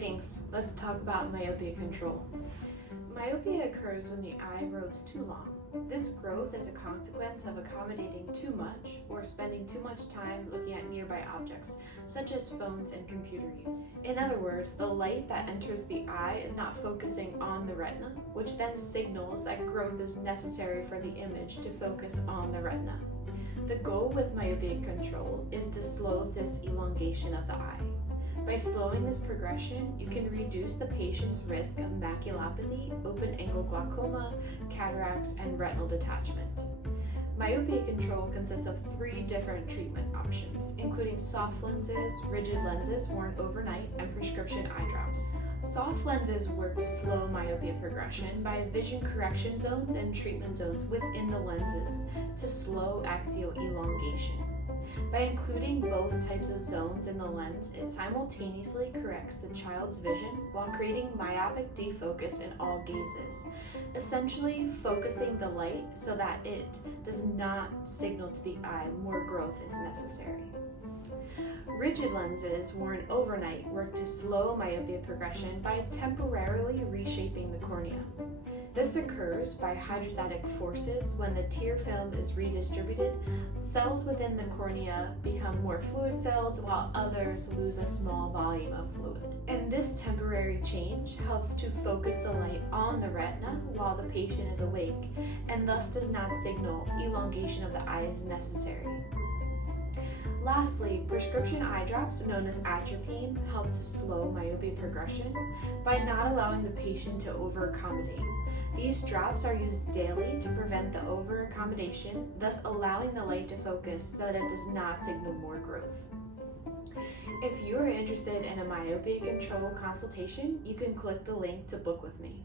Greetings. Let's talk about myopia control. Myopia occurs when the eye grows too long. This growth is a consequence of accommodating too much or spending too much time looking at nearby objects, such as phones and computer use. In other words, the light that enters the eye is not focusing on the retina, which then signals that growth is necessary for the image to focus on the retina. The goal with myopia control is to slow this elongation of the eye. By slowing this progression, you can reduce the patient's risk of maculopathy, open-angle glaucoma, cataracts, and retinal detachment. Myopia control consists of 3 different treatment options, including soft lenses, rigid lenses worn overnight, and prescription eye drops. Soft lenses work to slow myopia progression by vision correction zones and treatment zones within the lenses to slow axial elongation. By including both types of zones in the lens, it simultaneously corrects the child's vision while creating myopic defocus in all gazes, essentially focusing the light so that it does not signal to the eye more growth is necessary. Rigid lenses worn overnight work to slow myopia progression by temporarily reshaping the cornea. This occurs by hydrostatic forces. When the tear film is redistributed, cells within the cornea become more fluid-filled while others lose a small volume of fluid. And this temporary change helps to focus the light on the retina while the patient is awake, and thus does not signal elongation of the eye is necessary. Lastly, prescription eye drops, known as atropine, help to slow myopia progression by not allowing the patient to over-accommodate. These drops are used daily to prevent the over-accommodation, thus allowing the light to focus so that it does not signal more growth. If you are interested in a myopia control consultation, you can click the link to book with me.